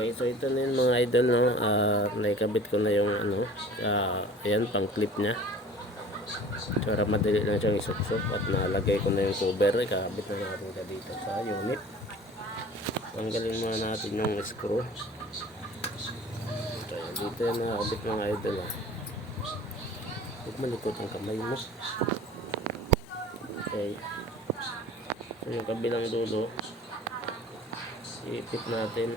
Okay, so ito na yun mga idol, no? Naikabit ko na yung ano, ayan, pang clip nya. Tsura madali lang siyang isuksok at nalagay ko na yung cover. Ikabit na natin ka dito sa unit. Tanggalin muna natin yung screw. So, dito yung nakakabit mga idol, huwag malikot ang kamay mo. Okay, so yung kabilang dulo iipit natin.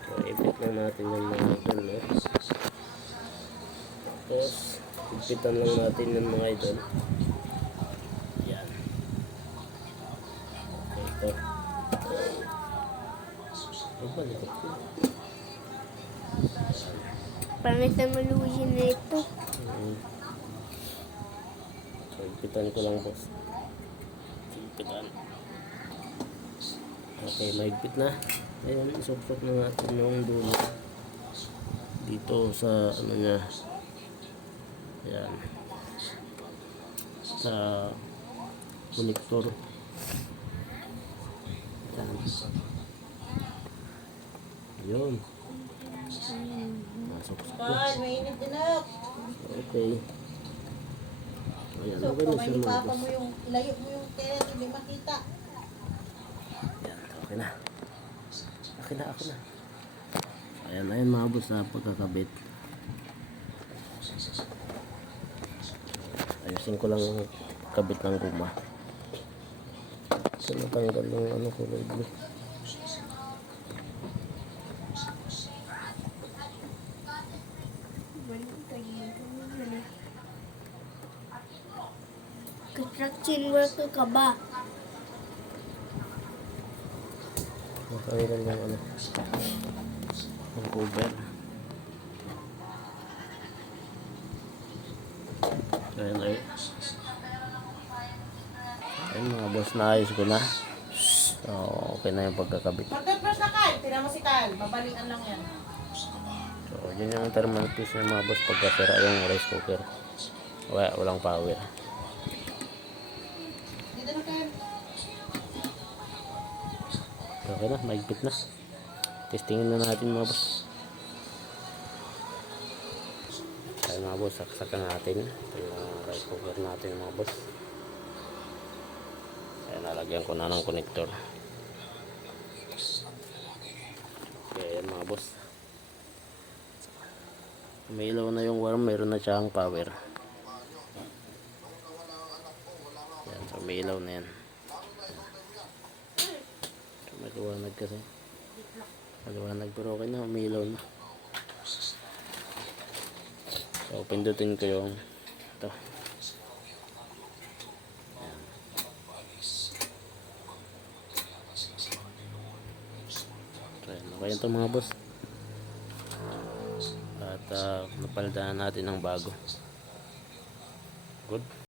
So ipit na natin yung mga idol, no? Tapos ipitan lang natin yung mga idol. Yan. Okay, ito huwag malikot ko. Pangit na maluhin na ito. So, ipitan ko lang, boss. Ipitan. Okay, maigpit na. Ayun, isuksok na natin yung dulo. Dito sa, ano niya. Ayan. Sa connector. Ayan. Ayun. Nasuksok ko. Mainit din ako. Okay. Ayan, So, okay na kung siya mga ipapa boss. mo yung, ilayo mo yung kaya hindi makita. Ayan, okay na. Okay na, ako na. Ayan, ayun mga boss na pagkakabit. Ayusin ko lang yung kabit ng guma. So, natanggal yung ano ko, blue. Construction worker ka ba? Natanggal yung ano, yung cover. Ayan, ayun. Ayun mga boss, naayos ko na. So, okay na yung pagkakabit. Mag-toothbrush na Kyle. Tira mo si Kyle. Babalikan lang yan. So, yun yung thermal piece ng mga boss pagkasira yung rice cooker. Walang power. Dito na Kyle. Okay na, maigpit na. Testingin na natin mga boss. Ayun mga boss, saksakan natin. Ito yung rice cooker natin mga boss. Ayan, nalagyan ko na ng connector. Okay, ayan mga boss. May ilaw na yung worm, meron na siyang power. Ayan, so may ilaw na yan. So, maliwanag kasi. Maliwanag pero okay na, may ilaw na. So, pindutin ko yung ito. Ayan. So, ayan, okay ito mga boss. At napalitan natin ng bago. Good.